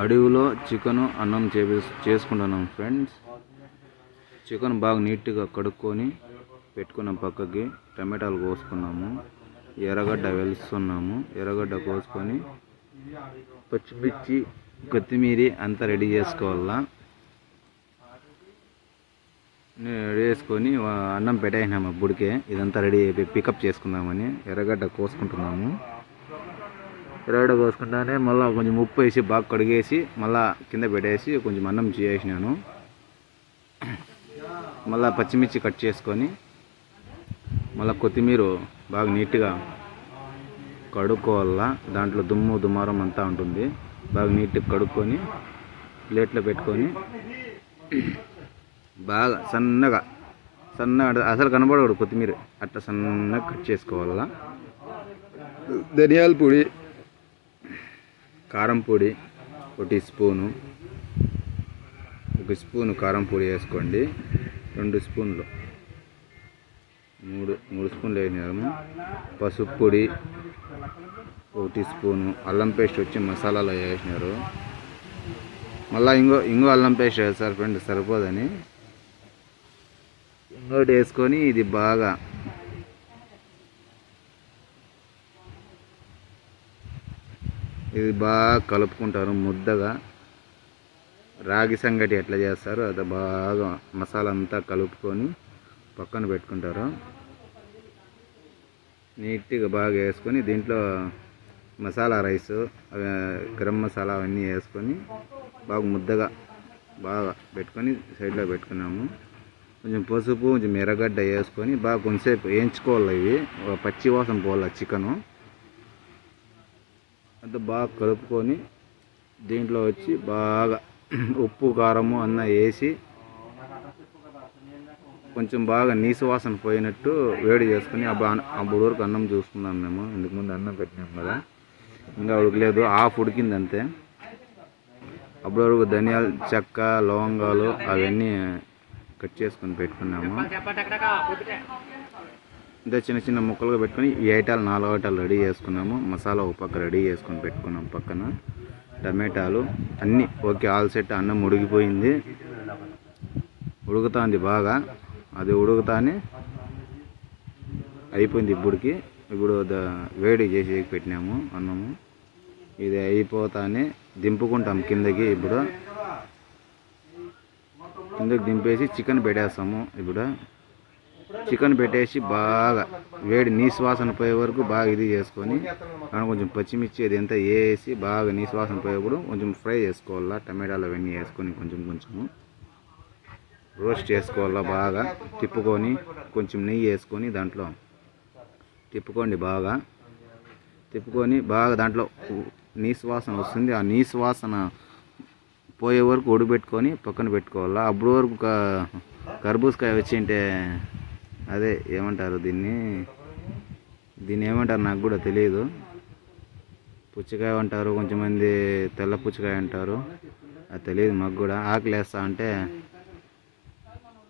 అడవిలో చికెన్ అన్నం చేసుకుంటున్నాం ఫ్రెండ్స్. చికెన్ బాగా నీట్గా కడుక్కొని పెట్టుకున్నాం. పక్కకి టమాటాలు కోసుకున్నాము, ఎర్రగడ్డ వెలుస్తున్నాము. ఎర్రగడ్డ కోసుకొని పచ్చిమిర్చి, కొత్తిమీర అంతా రెడీ చేసుకోవాలా. రెడీ చేసుకొని అన్నం పెట్టేసినాము అప్పుడికే. ఇదంతా రెడీ అయిపోయి పికప్ చేసుకుందామని ఎర్రగడ్డ కోసుకుంటున్నాము. ఎర్రగడ్డ కోసుకుంటానే మళ్ళీ కొంచెం ఉప్పు వేసి బాగా కడిగేసి మళ్ళీ కింద పెట్టేసి కొంచెం అన్నం చేసినాను. మళ్ళీ పచ్చిమిర్చి కట్ చేసుకొని మళ్ళీ కొత్తిమీర బాగా నీట్గా కడుక్కోవాలా. దాంట్లో దుమ్ము దుమారం అంతా ఉంటుంది. బాగా నీట్గా కడుక్కొని ప్లేట్లో పెట్టుకొని బాగా సన్నగా అసలు కనబడకూడదు కొత్తిమీర, అట్లా సన్నగా కట్ చేసుకోవాలా. ధనియాల పొడి, కారం పొడి 1 స్పూను, 1 స్పూను కారం పొడి వేసుకోండి. 2 స్పూన్లు, 3 స్పూన్లు వేసినాము. పసుపు పొడి 1 స్పూను. అల్లం పేస్ట్ వచ్చి మసాలాలో వేసినారు. మళ్ళీ ఇంకో అల్లం పేస్ట్ వేస్తారు ఫ్రెండ్, సరిపోదని ఇంకోటి వేసుకొని ఇది బాగా కలుపుకుంటారు ముద్దగా. రాగి సంగటి ఎట్లా చేస్తారు అది బాగా మసాలా అంతా కలుపుకొని పక్కన పెట్టుకుంటారు. నీట్గా బాగా వేసుకొని దీంట్లో మసాలా రైస్, గరం మసాలా అవన్నీ వేసుకొని బాగా ముద్దగా బాగా పెట్టుకొని సైడ్లో పెట్టుకున్నాము. కొంచెం పసుపు, కొంచెం ఎర్రగడ్డ వేసుకొని బాగా కొంచెంసేపు వేయించుకోవాలి. ఇవి పచ్చి వాసన పోవాలి చికెను అంతా బాగా కలుపుకొని దీంట్లో వచ్చి బాగా ఉప్పు కారము అన్న వేసి కొంచెం బాగా నీసు వాసన పోయినట్టు వేడి చేసుకుని అప్పుడు వరకు అన్నం చూసుకున్నాం మేము. ఇందుకు ముందు అన్నం పెట్టినాం కదా, ఇంకా ఉడకలేదు, హాఫ్ ఉడికింది అంతే. అప్పుడు వరకు ధనియాలు, చెక్క, లవంగాలు అవన్నీ కట్ చేసుకొని పెట్టుకున్నాము. ఇంత చిన్న చిన్న ముక్కలుగా పెట్టుకొని ఈ 4 ఐటాలు రెడీ చేసుకున్నాము. మసాలా ఒక పక్క రెడీ చేసుకొని పెట్టుకున్నాం. పక్కన టమాటాలు అన్నీ ఓకే, ఆల్ సెట్. అన్నం ఉడికిపోయింది, ఉడుకుతుంది బాగా. అది ఉడుకుతానే అయిపోయింది. ఇప్పుడు వేడి చేసి పెట్టినాము అన్నము. ఇది అయిపోతానే దింపుకుంటాం కిందకి. ఇప్పుడు కిందకి దింపేసి చికెన్ పెట్టేస్తాము. ఇప్పుడు చికెన్ పెట్టేసి బాగా వేడి నీసు వాసన పోయే వరకు బాగా ఇది చేసుకొని కొంచెం పచ్చిమిర్చి అది ఎంత వేసి బాగా నీసు వాసన పోయేప్పుడు కొంచెం ఫ్రై చేసుకోవాలా. టమాటాలు అవన్నీ వేసుకొని కొంచెం రోస్ట్ చేసుకోవాలా. బాగా తిప్పుకొని కొంచెం నెయ్యి వేసుకొని దాంట్లో తిప్పుకోండి. తిప్పుకొని బాగా దాంట్లో నీసు వాసన వస్తుంది. ఆ నీసు వాసన పోయే వరకు ఉడకబెట్టుకొని పక్కన పెట్టుకోవాలా. అప్పుడు వరకు కర్బూజకాయ వచ్చింటే అదే ఏమంటారు దీన్ని ఏమంటారు నాకు కూడా తెలియదు. పుచ్చకాయ అంటారు, కొంచెంమంది తెల్ల పుచ్చకాయ అంటారు, అది తెలియదు మాకు కూడా. ఆకలి వేస్తా అంటే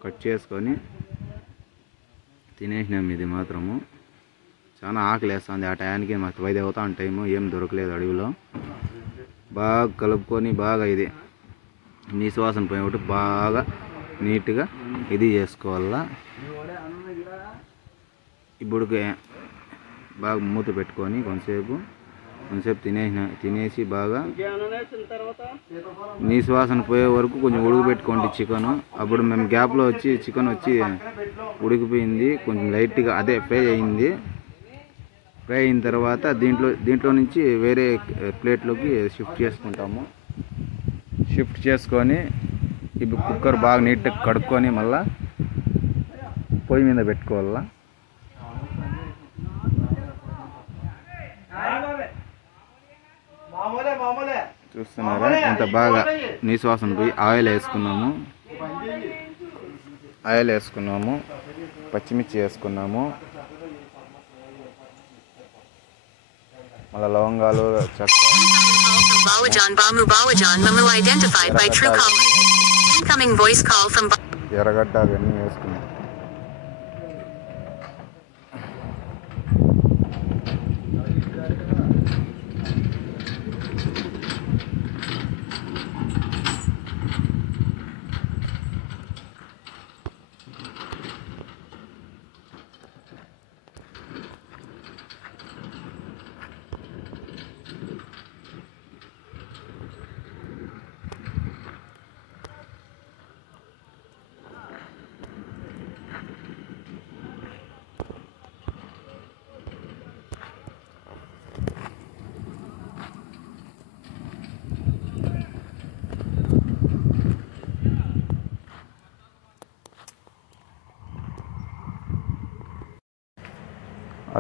కట్ చేసుకొని తినేసినాం. ఇది మాత్రము చాలా ఆకలి వేస్తుంది. ఆ టయానికి మాకు 5 అవుతా టైము, ఏం దొరకలేదు అడవిలో. బాగా కలుపుకొని బాగా ఇది నీసువాసన పోయినట్టు బాగా నీట్గా ఇది చేసుకోవాలా. ఇప్పుడు బాగా మూత పెట్టుకొని కొంచెంసేపు తినేసి బాగా నీసువాసన పోయే వరకు కొంచెం ఉడకబెట్టుకోండి చికెను. అప్పుడు మేము గ్యాప్లో వచ్చి చికెన్ వచ్చి ఉడికిపోయింది, కొంచెం లైట్గా అదే ఫ్రై అయింది. ఫ్రై అయిన తర్వాత దీంట్లో నుంచి వేరే ప్లేట్లోకి షిఫ్ట్ చేసుకుంటాము. షిఫ్ట్ చేసుకొని ఇప్పుడు కుక్కర్ బాగా నీట్గా కడుక్కొని మళ్ళీ పొయ్యి మీద పెట్టుకోవాలా. చూస్తున్నారా ఇంత బాగా నీసువాసన పోయి ఆయిల్ వేసుకున్నాము, పచ్చిమిర్చి వేసుకున్నాము, మళ్ళీ లవంగాలు, చెక్క, ఎర్రగడ్డ అవన్నీ వేసుకున్నాం.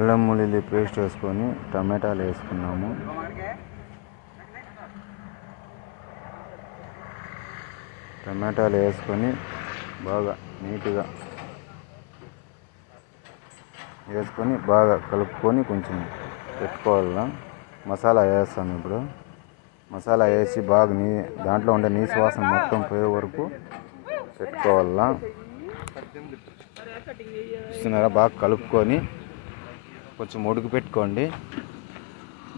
అల్లం వెల్లుల్లి పేస్ట్ వేసుకొని టమాటాలు వేసుకున్నాము. టమాటాలు వేసుకొని బాగా నీట్గా వేసుకొని బాగా కలుపుకొని కొంచెం పెట్టుకోవాలా. మసాలా వేస్తాము. ఇప్పుడు మసాలా వేసి బాగా దాంట్లో ఉండే నీసు వాసన మొత్తం పోయే వరకు పెట్టుకోవాలా. చూస్తున్నారా, బాగా కలుపుకొని కొంచెం ఉడుకు పెట్టుకోండి.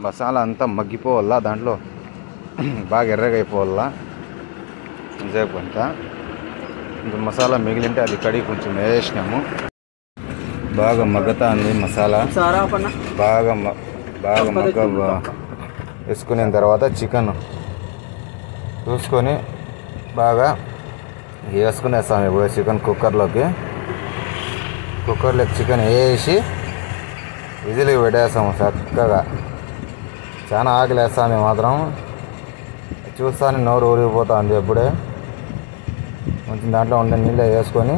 మసాలా అంతా మగ్గిపోవాలా, దాంట్లో బాగా ఎర్రగా అయిపోవాలా. ఇంతసేపు అంతా ఇంకా మసాలా మిగిలింటే అది కడిగి కొంచెం వేసినాము. బాగా మగ్గతా ఉంది మసాలా. బాగా మగ్గ వేసుకున్న తర్వాత చికెన్ చూసుకొని బాగా వేసుకునేస్తాము. ఇప్పుడు చికెన్ కుక్కర్లోకి చికెన్ వేసి విజిల్కి పెట్టేస్తాము చక్కగా. చాలా ఆకలి వేస్తాము మాత్రం, చూస్తాను నోరు ఊరిగిపోతుంది. ఎప్పుడే కొంచెం దాంట్లో ఉండే నీళ్ళు వేసుకొని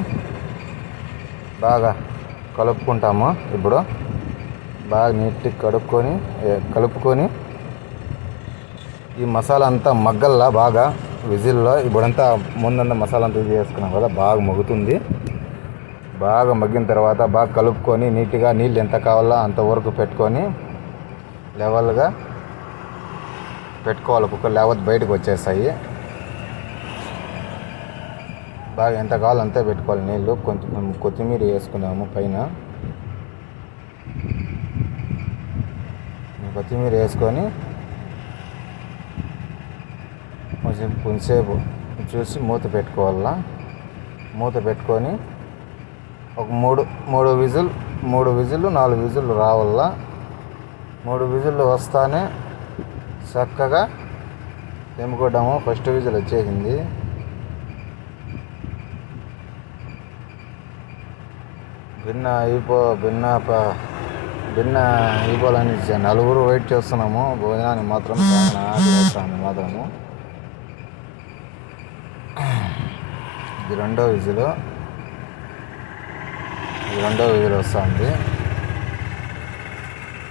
బాగా కలుపుకుంటాము. ఇప్పుడు బాగా నీట్గా కలుపుకొని ఈ మసాలా అంతా మగ్గల్లా బాగా విజిల్లో. ఇప్పుడంతా ముందంతా మసాలా అంతా ఇది వేసుకున్నాం కదా, బాగా మగ్గుతుంది. బాగా మగ్గిన తర్వాత బాగా కలుపుకొని నీట్గా నీళ్ళు ఎంత కావాలో అంతవరకు పెట్టుకొని లెవెల్గా పెట్టుకోవాలి. కుక్కర్ లేకపోతే బయటకు వచ్చేస్తాయి. బాగా ఎంత కావాలో అంతే పెట్టుకోవాలి నీళ్ళు. కొంచెం కొత్తిమీర వేసుకున్నాము పైన. కొత్తిమీర వేసుకొని కొంచెంసేపు చూసి మూత పెట్టుకోవాలా. మూత పెట్టుకొని ఒక మూడు విజిల్ 4 విజిల్లు రావాలా. 3 విజిల్లు వస్తానే చక్కగా తెంపుకోవడము. ఫస్ట్ విజిల్ వచ్చేసింది. భిన్న అయిపోవాలని 4 వెయిట్ చేస్తున్నాము. భోజనానికి మాత్రం చాలా ఆకలి వేస్తాము మాత్రము. ఇది రెండో విజిల్ వస్తుంది.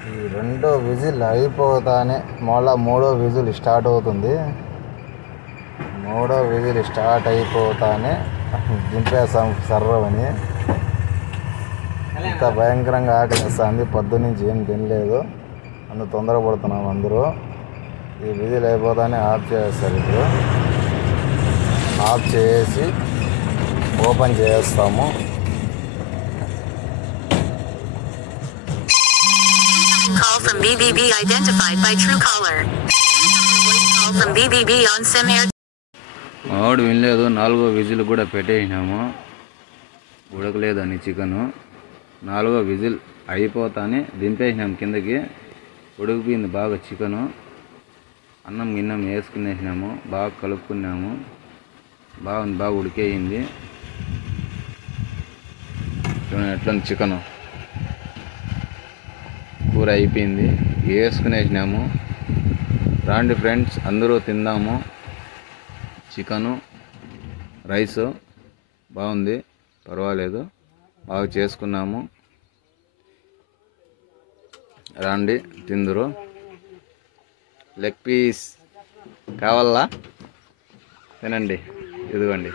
ఈ రెండో విజిల్ అయిపోతానే మళ్ళీ 3వ విజిల్ స్టార్ట్ అవుతుంది. 3వ విజిల్ స్టార్ట్ అయిపోతానే దింపేస్తాం సర్రమని. ఇంత భయంకరంగా ఆకలిస్తుంది. పొద్దున్నుంచి ఏం తినలేదు, అందుకు తొందరపడుతున్నాం అందరూ. ఈ విజిల్ అయిపోతానే ఆఫ్ చేస్తారు. ఇప్పుడు ఆఫ్ చేసి ఓపెన్ చేస్తాము. Call from BBB identified by Truecaller. Call from BBB on SIM Air. మావాడు వినలేదు. 4వ విజిల్ కూడా పెట్టేసినాము. ఉడకలేదని చికెను. 4వ విజిల్ అయిపోతానే దింపేసినాము కిందకి. ఉడికిపోయింది బాగా చికెను. అన్నం గిన్నం వేసుకునేసినాము. బాగా కలుపుకున్నాము. బాగుంది, బాగా ఉడికేయింది. చూడండి ఎట్లా చికెను కూర అయిపోయింది. వేసుకునేసినాము. రాండి ఫ్రెండ్స్, అందరూ తిందాము. చికెను రైసు బాగుంది, పర్వాలేదు, బాగా చేసుకున్నాము. రండి తిందురు. లెగ్ పీస్ కావాలా? తినండి, ఇదిగోండి.